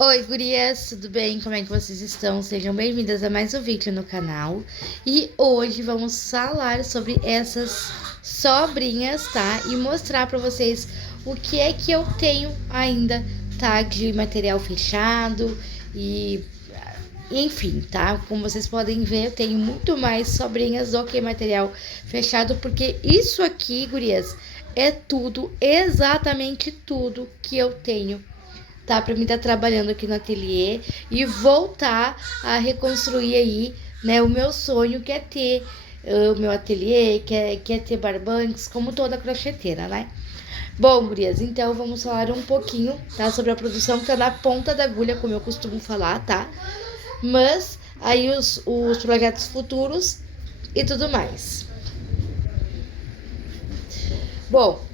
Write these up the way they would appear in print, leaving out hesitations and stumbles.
Oi, gurias, tudo bem? Como é que vocês estão? Sejam bem-vindas a mais um vídeo no canal. E hoje vamos falar sobre essas sobrinhas, tá? E mostrar pra vocês o que é que eu tenho ainda, tá? De material fechado e... Enfim, tá? Como vocês podem ver, eu tenho muito mais sobrinhas do que material fechado, porque isso aqui, gurias, é tudo, exatamente tudo que eu tenho, tá? Pra mim estar trabalhando aqui no ateliê e voltar a reconstruir aí, né? O meu sonho que é ter o meu ateliê, que é ter barbantes, como toda crocheteira, né? Bom, gurias, então vamos falar um pouquinho, tá? Sobre a produção que tá na ponta da agulha, como eu costumo falar, tá? Mas aí os projetos futuros e tudo mais. Bom,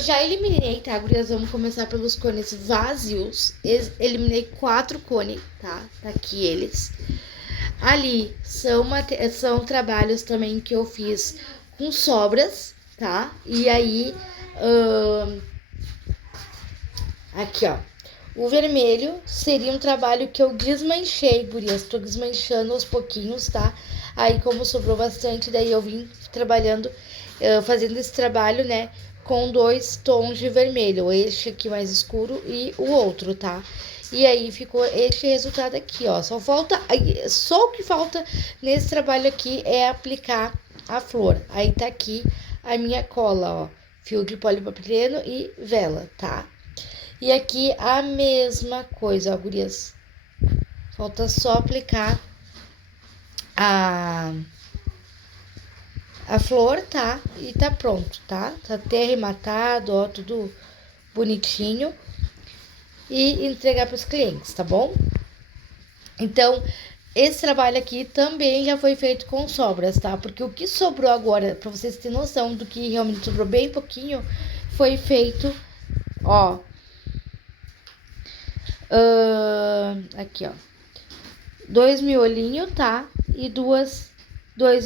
já eliminei, tá, gurias? Vamos começar pelos cones vazios. Eliminei 4 cones, tá? Tá aqui eles. Ali são trabalhos também que eu fiz com sobras, tá? E aí, aqui, ó. O vermelho seria um trabalho que eu desmanchei, gurias. Tô desmanchando aos pouquinhos, tá? Aí, como sobrou bastante, daí eu vim trabalhando, fazendo esse trabalho, né? Com 2 tons de vermelho. Este aqui mais escuro e o outro, tá? E aí ficou este resultado aqui, ó. Só o que falta nesse trabalho aqui é aplicar a flor. Aí tá aqui a minha cola, ó. Fio de polipropileno e vela, tá? E aqui a mesma coisa, ó, gurias. Falta só aplicar a, a flor, tá? E tá pronto, tá? Tá até arrematado, ó, tudo bonitinho. E entregar para os clientes, tá bom? Então, esse trabalho aqui também já foi feito com sobras, tá? Porque o que sobrou agora, pra vocês terem noção do que realmente sobrou bem pouquinho, foi feito, ó. Aqui, ó. 2 miolinhos, tá? E dois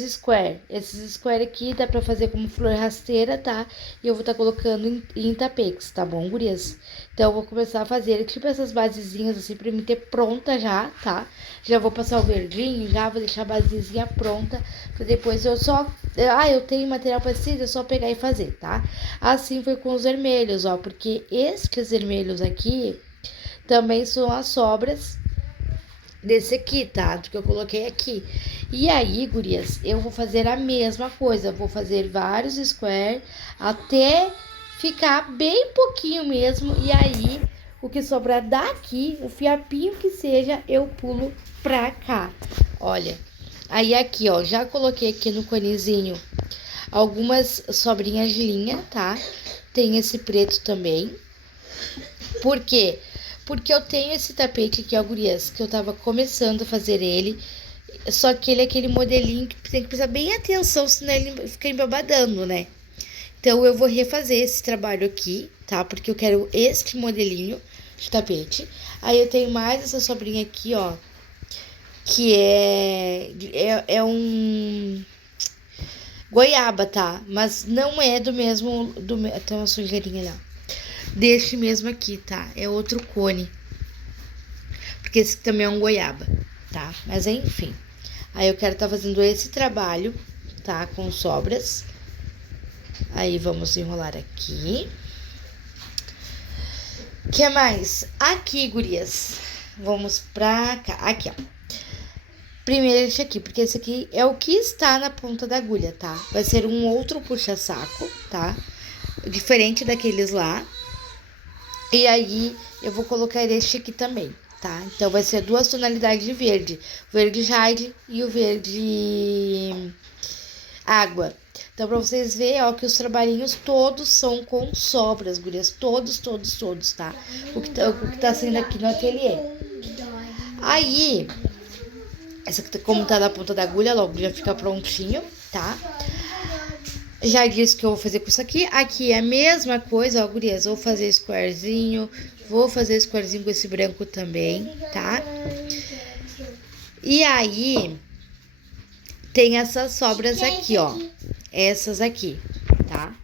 square. Esses square aqui dá pra fazer como flor rasteira, tá? E eu vou estar colocando em tapetes, tá bom, gurias? Então, eu vou começar a fazer, tipo, essas basezinhas, assim, pra me ter pronta já, tá? Já vou passar o verdinho, já vou deixar a basezinha pronta, pra depois eu só... eu tenho material parecido, é só pegar e fazer, tá? Assim foi com os vermelhos, ó, porque estes vermelhos aqui também são as sobras desse aqui, tá? Do que eu coloquei aqui. E aí, gurias, eu vou fazer a mesma coisa. Vou fazer vários square até ficar bem pouquinho mesmo. E aí, o que sobrar daqui, o fiapinho que seja, eu pulo pra cá. Olha, aí aqui, ó, já coloquei aqui no conezinho algumas sobrinhas de linha, tá? Tem esse preto também. Por quê? Porque eu tenho esse tapete aqui, ó, gurias, que eu tava começando a fazer ele. Só que ele é aquele modelinho que tem que prestar bem atenção, senão ele fica embabadando, né? Então, eu vou refazer esse trabalho aqui, tá? Porque eu quero este modelinho de tapete. Aí, eu tenho mais essa sobrinha aqui, ó. Que é um goiaba, tá? Mas não é do mesmo... Tem uma sujeirinha lá. Deste mesmo aqui, tá? É outro cone. Porque esse também é um goiaba, tá? Mas enfim. Aí eu quero estar fazendo esse trabalho, tá? Com sobras. Aí vamos enrolar aqui. O que mais? Aqui, gurias. Vamos pra cá. Aqui, ó. Primeiro esse aqui, porque esse aqui é o que está na ponta da agulha, tá? Vai ser um outro puxa-saco, tá? Diferente daqueles lá. E aí, eu vou colocar este aqui também, tá? Então, vai ser 2 tonalidades de verde. O verde jade e o verde água. Então, pra vocês verem, ó, que os trabalhinhos todos são com sobras, gurias. Todos, tá? O que tá saindo aqui no ateliê. Aí, essa aqui, como tá na ponta da agulha, logo já fica prontinho, tá? Já disse que eu vou fazer com isso aqui. Aqui é a mesma coisa, ó, gurias. Vou fazer squarezinho. Vou fazer squarezinho com esse branco também, tá? E aí, tem essas sobras aqui, ó. Essas aqui, tá?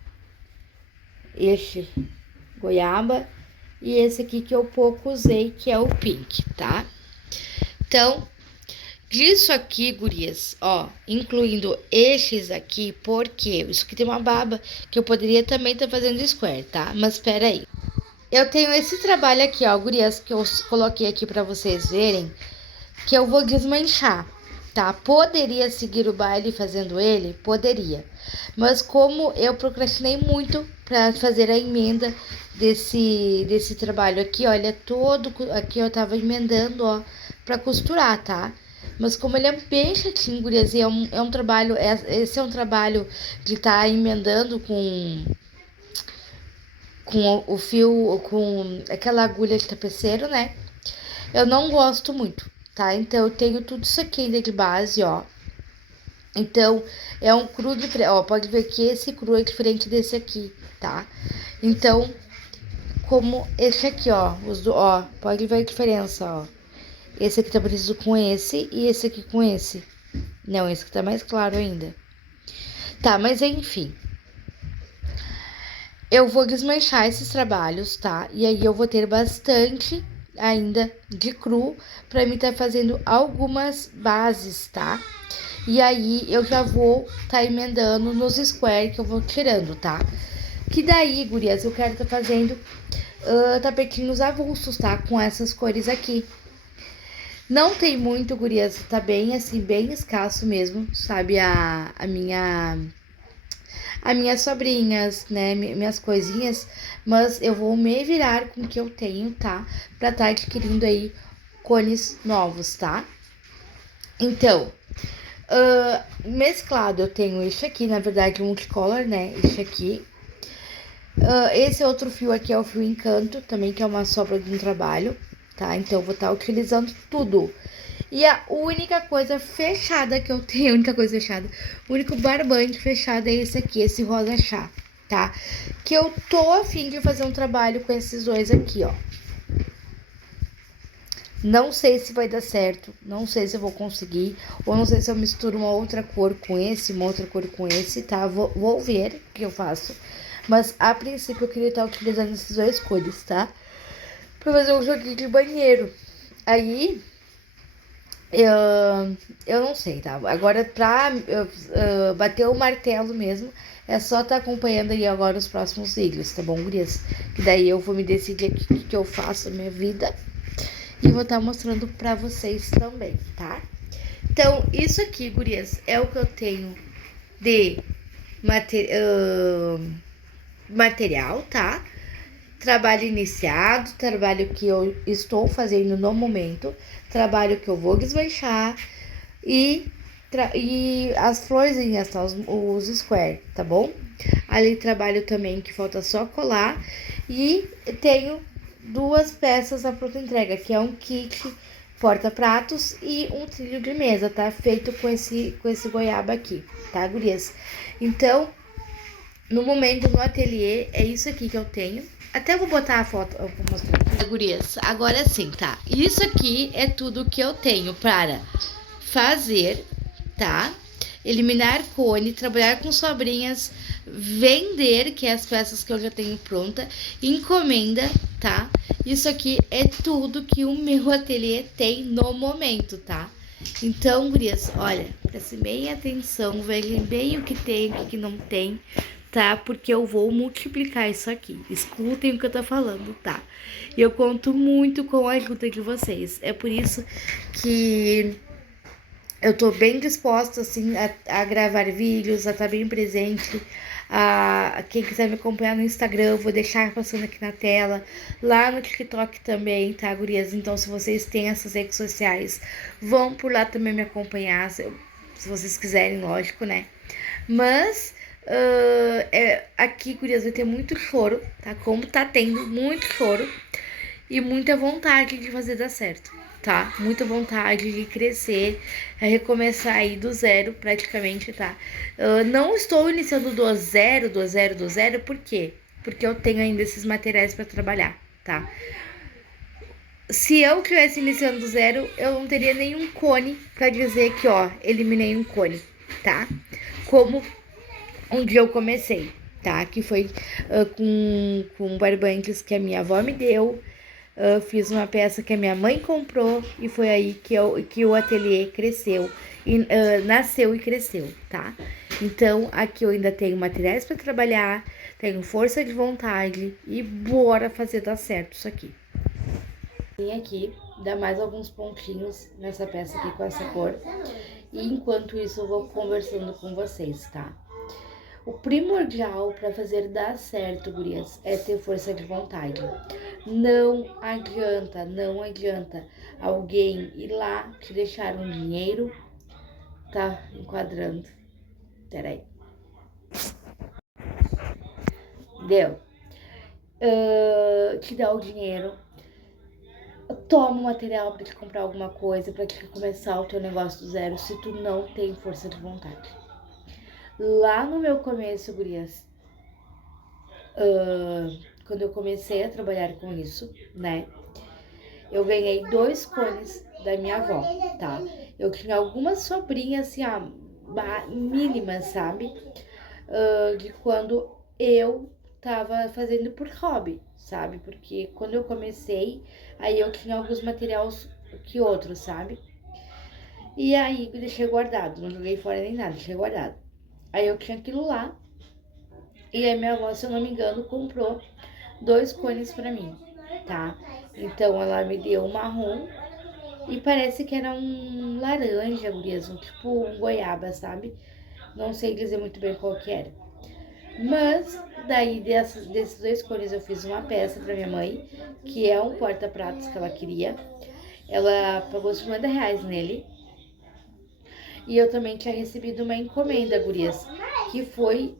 Este goiaba e esse aqui que eu pouco usei, que é o pink, tá? Então, disso aqui, gurias, ó, incluindo estes aqui, porque isso aqui tem uma baba que eu poderia também estar fazendo square, tá? Mas espera aí. Eu tenho esse trabalho aqui, ó, gurias, que eu coloquei aqui pra vocês verem, que eu vou desmanchar, tá? Poderia seguir o baile fazendo ele? Poderia. Mas como eu procrastinei muito pra fazer a emenda desse trabalho aqui, olha, todo aqui eu tava emendando, ó, pra costurar, tá? Mas como ele é bem chatinho, gurias, e é um trabalho, esse é um trabalho de estar emendando com o fio, com aquela agulha de tapeceiro, né? Eu não gosto muito, tá? Então, eu tenho tudo isso aqui ainda de base, ó. Então, é um cru diferente, ó, pode ver que esse cru é diferente desse aqui, tá? Então, como esse aqui, ó, ó, pode ver a diferença, ó. Esse aqui tá parecido com esse e esse aqui com esse. Não, esse aqui tá mais claro ainda. Tá, mas enfim. Eu vou desmanchar esses trabalhos, tá? E aí eu vou ter bastante ainda de cru para mim estar fazendo algumas bases, tá? E aí eu já vou emendando nos square que eu vou tirando, tá? Que daí, gurias, eu quero fazendo tapetinhos avulsos, tá? Com essas cores aqui. Não tem muito, gurias, tá bem assim, bem escasso mesmo, sabe? As minhas sobrinhas, né, minhas coisinhas, mas eu vou me virar com o que eu tenho, tá? Pra estar adquirindo aí cones novos, tá? Então, mesclado eu tenho esse aqui, na verdade, multicolor, né? Esse aqui. Esse outro fio aqui é o fio Encanto, também que é uma sobra de um trabalho, tá? Então, eu vou estar utilizando tudo. E a única coisa fechada que eu tenho, o único barbante fechado é esse aqui, esse rosa chá, tá? Que eu tô a fim de fazer um trabalho com esses dois aqui, ó. Não sei se vai dar certo, não sei se eu vou conseguir, ou não sei se eu misturo uma outra cor com esse, uma outra cor com esse, tá? Vou ver o que eu faço. Mas, a princípio, eu queria estar utilizando esses dois cores, tá? Pra fazer um joguinho de banheiro. Aí... Eu não sei, tá? Agora, pra bater o martelo mesmo, é só tá acompanhando aí agora os próximos vídeos, tá bom, gurias? Que daí eu vou me decidir o que eu faço na minha vida e vou estar mostrando pra vocês também, tá? Então, isso aqui, gurias, é o que eu tenho de material, tá? Trabalho iniciado, trabalho que eu estou fazendo no momento, trabalho que eu vou desmanchar e as florzinhas, tá? Os square, tá bom? Ali trabalho também que falta só colar e tenho duas peças à pronta entrega, que é um kit porta-pratos e um trilho de mesa, tá? Feito com esse goiaba aqui, tá, gurias? Então, no momento, no ateliê, é isso aqui que eu tenho. Até vou botar a foto, eu vou mostrar aqui. Gurias, agora sim, tá? Isso aqui é tudo que eu tenho para fazer, tá? Eliminar cone, trabalhar com sobrinhas, vender, que é as peças que eu já tenho pronta, encomenda, tá? Isso aqui é tudo que o meu ateliê tem no momento, tá? Então, gurias, olha, prestem bem atenção, vejam bem o que tem, o que não tem, tá? Porque eu vou multiplicar isso aqui. Escutem o que eu tô falando, tá? E eu conto muito com a ajuda de vocês. É por isso que eu tô bem disposta, assim, a gravar vídeos, a estar bem presente. Quem quiser me acompanhar no Instagram, eu vou deixar passando aqui na tela. Lá no TikTok também, tá, gurias? Então, se vocês têm essas redes sociais, vão por lá também me acompanhar. Se vocês quiserem, lógico, né? Mas... aqui, gurias, vai ter muito choro, tá? Como tá tendo muito choro e muita vontade de fazer dar certo, tá? Muita vontade de crescer, recomeçar aí do zero praticamente, tá? Não estou iniciando do zero, por quê? Porque eu tenho ainda esses materiais para trabalhar, tá? Se eu tivesse iniciando do zero, eu não teria nenhum cone para dizer que, ó, eliminei um cone, tá? Como um dia eu comecei. tá? Que foi com barbantes que a minha avó me deu. Fiz uma peça que a minha mãe comprou e foi aí que o ateliê cresceu, e nasceu e cresceu, tá? Então, aqui eu ainda tenho materiais para trabalhar, tenho força de vontade e bora fazer dar certo isso aqui. Vim aqui dar mais alguns pontinhos nessa peça aqui com essa cor e enquanto isso eu vou conversando com vocês, tá? O primordial para fazer dar certo, gurias, é ter força de vontade. Não adianta alguém ir lá te deixar um dinheiro, tá enquadrando. Peraí. Deu. Te dar o dinheiro, toma o material para te comprar alguma coisa, para te começar o teu negócio do zero, se tu não tem força de vontade. Lá no meu começo, gurias, quando eu comecei a trabalhar com isso, né? Eu ganhei 2 cones da minha avó, tá? Eu tinha algumas sobrinhas, assim, mínimas, sabe? De quando eu tava fazendo por hobby, sabe? Porque quando eu comecei, aí eu tinha alguns materiais que outros, sabe? E aí eu deixei guardado, não joguei fora nem nada, deixei guardado. Aí eu tinha aquilo lá, e aí minha avó, se eu não me engano, comprou 2 cones pra mim, tá? Então ela me deu um marrom e parece que era um laranja mesmo, tipo um goiaba, sabe? Não sei dizer muito bem qual que era. Mas daí desses 2 cores eu fiz uma peça pra minha mãe, que é um porta-pratos que ela queria. Ela pagou R$ 50 nele. E eu também tinha recebido uma encomenda, gurias, que foi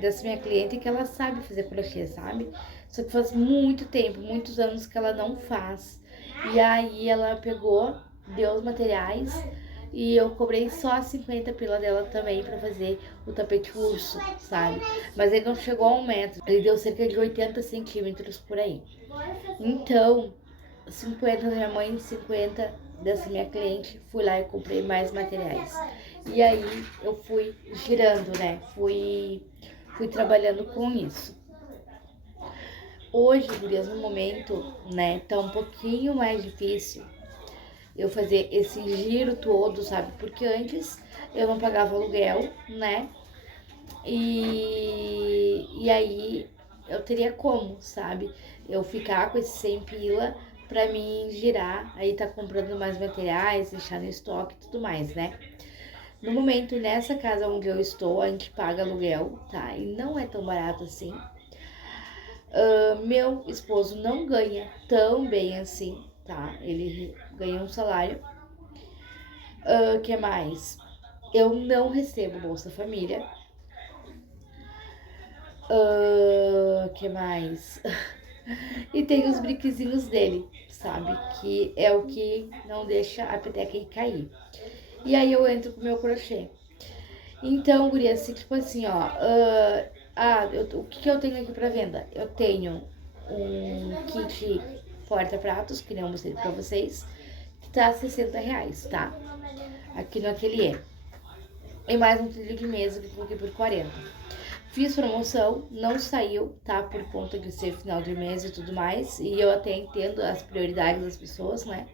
dessa minha cliente, que ela sabe fazer crochê, sabe? Só que faz muito tempo, muitos anos que ela não faz. E aí ela pegou, deu os materiais e eu cobrei só 50 pila dela também pra fazer o tapete urso, sabe? Mas ele não chegou a 1 metro, ele deu cerca de 80 centímetros por aí. Então, 50 da minha mãe, 50 dessa minha cliente, fui lá e comprei mais materiais. E aí eu fui girando, né? Fui trabalhando com isso. Hoje, gurias, no momento, né, tá um pouquinho mais difícil eu fazer esse giro todo, sabe? Porque antes eu não pagava aluguel, né? E aí eu teria como, sabe? Eu ficar com esse 100 pila pra mim girar, aí tá comprando mais materiais, deixar no estoque e tudo mais, né? No momento, nessa casa onde eu estou, a gente paga aluguel, tá? E não é tão barato assim. Meu esposo não ganha tão bem assim, tá? Ele ganha um salário. Que mais? Eu não recebo Bolsa Família. Que mais? E tem os briquezinhos dele, sabe? Que é o que não deixa a peteca ir cair. E aí eu entro com o meu crochê. Então, guria, assim, tipo assim, ó. O que eu tenho aqui pra venda? Eu tenho um kit porta-pratos, que nem eu mostrei pra vocês, que tá R$ 60, tá? Aqui no ateliê. E mais um trilho de mesa que eu coloquei por 40. Fiz promoção, não saiu, tá? Por conta de ser final de mês e tudo mais. E eu até entendo as prioridades das pessoas, né?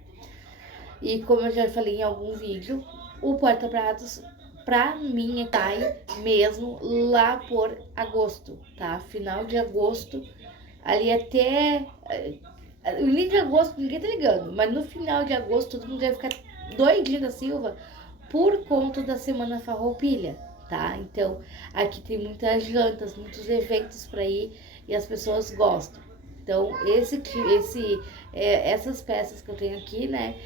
E como eu já falei em algum vídeo, o porta-pratos, pra mim, cai mesmo lá por agosto, tá? Final de agosto, ali até... O início de agosto ninguém tá ligando, mas no final de agosto todo mundo vai ficar doidinho da Silva por conta da Semana Farroupilha, tá? Então, aqui tem muitas jantas, muitos eventos para ir e as pessoas gostam. Então, essas peças que eu tenho aqui, né,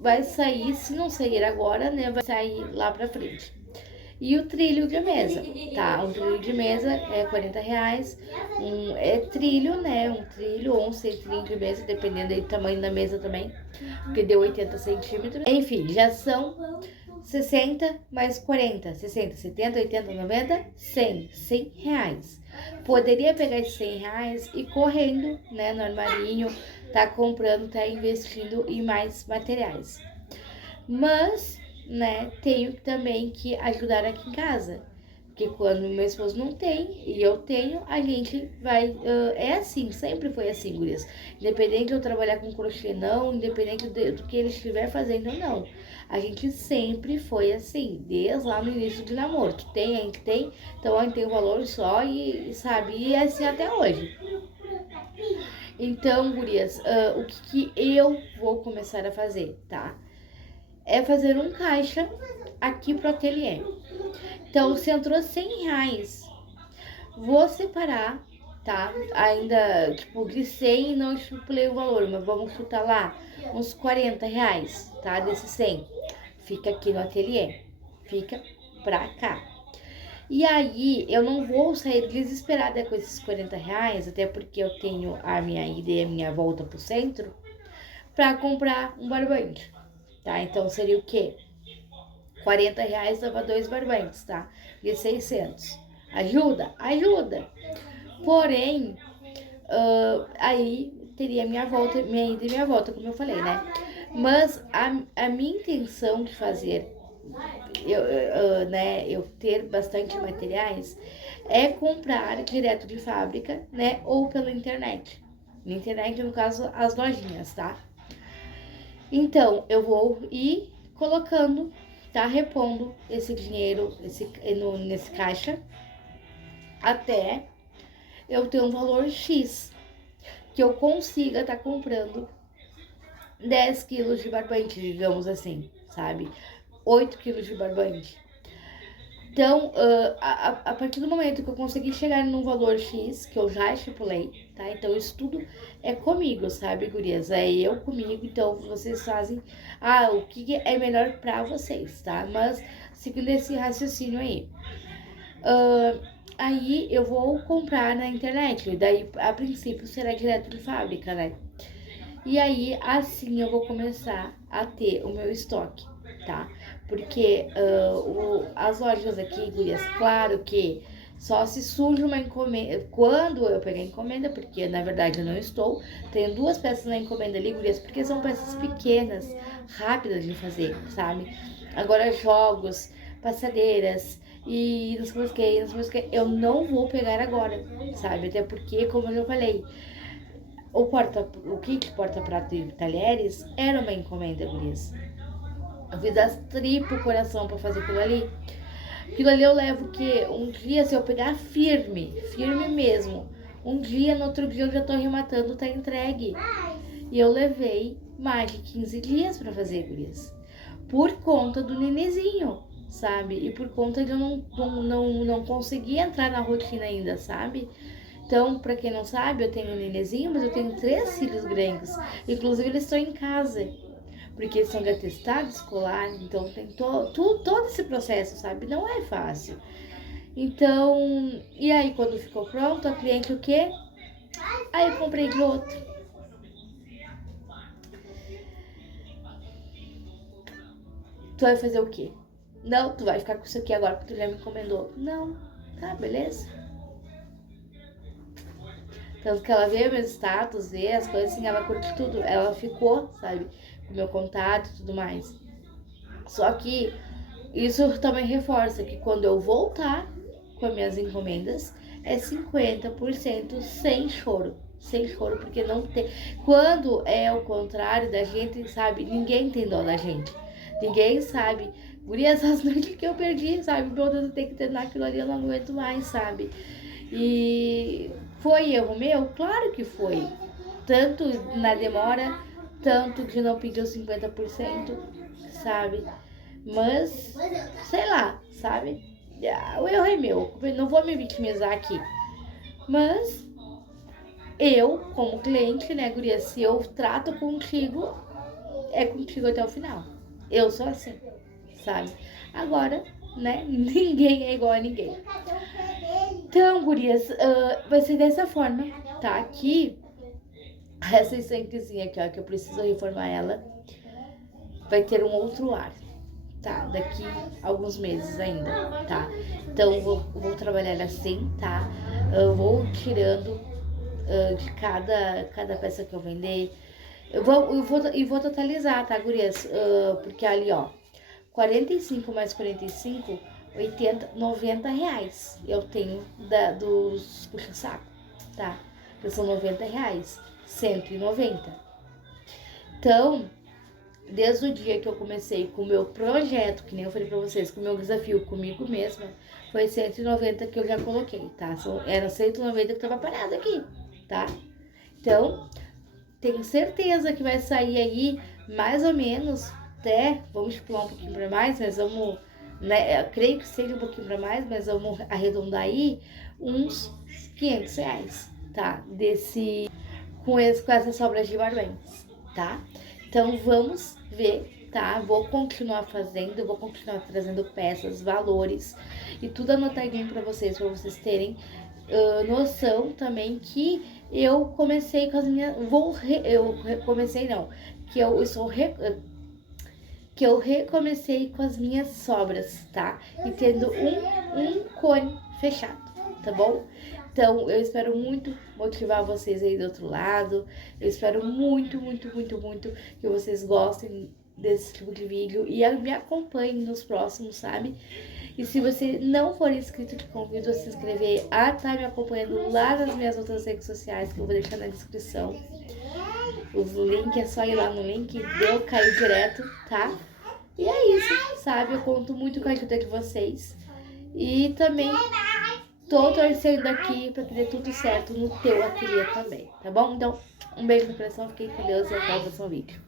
vai sair, se não sair agora, né, vai sair lá pra frente. E o trilho de mesa, tá? Um trilho de mesa é R$ 40. É trilho, né? Um trilho ou um centrinho de mesa, dependendo do tamanho da mesa também. Porque deu 80 centímetros. Enfim, já são 60 mais 40. 60, 70, 80, 90, 100. R$ 100. Poderia pegar esses R$ 100 e correndo, né? No armarinho, tá comprando, tá investindo em mais materiais. Mas... né, tenho também que ajudar aqui em casa. Porque quando meu esposo não tem e eu tenho, a gente vai. É assim, sempre foi assim, gurias. Independente de eu trabalhar com crochê, não, independente do que ele estiver fazendo, não. A gente sempre foi assim, desde lá no início do namoro. Tu tem, a gente tem, então a gente tem um valor só e sabe, e é assim até hoje. Então, gurias, o que eu vou começar a fazer, tá? É fazer um caixa aqui pro ateliê. Então, você entrou R$ 100. Vou separar, tá? Ainda, tipo, de 100 não estipulei o valor, mas vamos chutar lá uns R$ 40, tá? Desses 100. Fica aqui no ateliê. Fica pra cá. E aí, eu não vou sair desesperada com esses R$ 40, até porque eu tenho a minha ida e a minha volta pro centro, pra comprar um barbante, tá? Então, seria o quê? R$ 40 dava 2 barbantes, tá? De 600. Ajuda? Ajuda. Porém, aí teria minha volta, minha ida e minha volta, como eu falei, né? Mas a minha intenção de fazer, eu ter bastante materiais, é comprar direto de fábrica, né? Ou pela internet. Na internet, no caso, as lojinhas, tá? Então, eu vou ir colocando, tá? Repondo esse dinheiro nesse caixa até eu ter um valor X que eu consiga estar comprando 10 quilos de barbante, digamos assim, sabe? 8 quilos de barbante. Então, a partir do momento que eu conseguir chegar num valor X, que eu já estipulei, tá? Então, isso tudo é comigo, sabe, gurias? É eu comigo, então vocês fazem o que é melhor pra vocês, tá? Mas, seguindo esse raciocínio aí. Aí, eu vou comprar na internet, daí, a princípio, será direto de fábrica, né? E aí, assim, eu vou começar a ter o meu estoque, tá? Porque as lojas aqui, gurias, claro que só se surge uma encomenda. Quando eu pegar a encomenda, porque na verdade eu não estou, tenho 2 peças na encomenda ali, gurias, porque são peças pequenas, rápidas de fazer, sabe? Agora, jogos, passadeiras e não sei o que, eu não vou pegar agora, sabe? Até porque, como eu já falei, o kit porta-prato e talheres era uma encomenda, gurias. Eu fiz as tripas coração pra fazer aquilo ali. Aquilo ali eu levo que um dia, se eu pegar firme mesmo, um dia, no outro dia eu já tô arrematando, tá entregue. E eu levei mais de 15 dias pra fazer, gurias. Por conta do nenezinho, sabe? E por conta de eu não conseguir entrar na rotina ainda, sabe? Então, pra quem não sabe, eu tenho um nenezinho, mas eu tenho 3 filhos grandes. Inclusive, eles estão em casa, porque eles são de atestado escolar, então tem todo esse processo, sabe? Não é fácil. Então, e aí quando ficou pronto, a cliente o quê? Aí eu comprei de outro. Tu vai fazer o quê? Não, tu vai ficar com isso aqui agora porque tu já me encomendou. Não, tá, beleza? Tanto que ela vê meus status, vê as coisas assim, ela curte tudo. Ela ficou, sabe, com meu contato e tudo mais. Só que isso também reforça que quando eu voltar com as minhas encomendas, é 50% sem choro. Sem choro, porque não tem. Quando é o contrário da gente, sabe? Ninguém tem dó da gente. Ninguém sabe. Por essas noites que eu perdi, sabe? Meu Deus, eu tenho que terminar aquilo ali, eu não aguento mais, sabe? E foi erro meu? Claro que foi. Tanto na demora, tanto de não pedir os 50%, sabe? Mas, sei lá, sabe? O erro é meu, não vou me vitimizar aqui. Mas, eu, como cliente, né, guria, se eu trato contigo, é contigo até o final. Eu sou assim, sabe? Agora, né, ninguém é igual a ninguém. Então, gurias, vai ser dessa forma, tá? Aqui, essa estanquezinha aqui, ó, que eu preciso reformar ela, vai ter um outro ar, tá? Daqui a alguns meses ainda, tá? Então, vou trabalhar assim, tá? Eu vou tirando de cada peça que eu vender. Eu vou totalizar, tá, gurias? Porque ali, ó, 45 mais 45 80, 90 reais. Eu tenho dos puxa-saco, tá? Que são 90 reais, 190. Então, desde o dia que eu comecei com o meu projeto, que nem eu falei pra vocês, com o meu desafio comigo mesma, foi 190 que eu já coloquei, tá? Era 190 que tava parado aqui, tá? Então, tenho certeza que vai sair aí mais ou menos, até, vamos pular um pouquinho pra mais, mas vamos, né? Eu creio que seja um pouquinho pra mais, mas vamos arredondar aí uns 500 reais, tá? Com essas sobras de barbãs, tá? Então vamos ver, tá? Vou continuar fazendo, vou continuar trazendo peças, valores e tudo anotadinho para vocês terem noção também que eu comecei com as minhas. Comecei não, que eu estou que eu recomecei com as minhas sobras, tá? E tendo um cone fechado, tá bom? Então, eu espero muito motivar vocês aí do outro lado. Eu espero muito, muito, muito, muito que vocês gostem desse tipo de vídeo e me acompanhem nos próximos, sabe? E se você não for inscrito, te convido a se inscrever, a estar me acompanhando lá nas minhas outras redes sociais, que eu vou deixar na descrição. Os links, é só ir lá no link, deu, caiu direto, tá? E é isso, sabe? Eu conto muito com a ajuda de vocês. E também tô torcendo aqui pra que dê tudo certo no teu ateliê também, tá bom? Então, um beijo no coração, fiquem com Deus e até o próximo vídeo.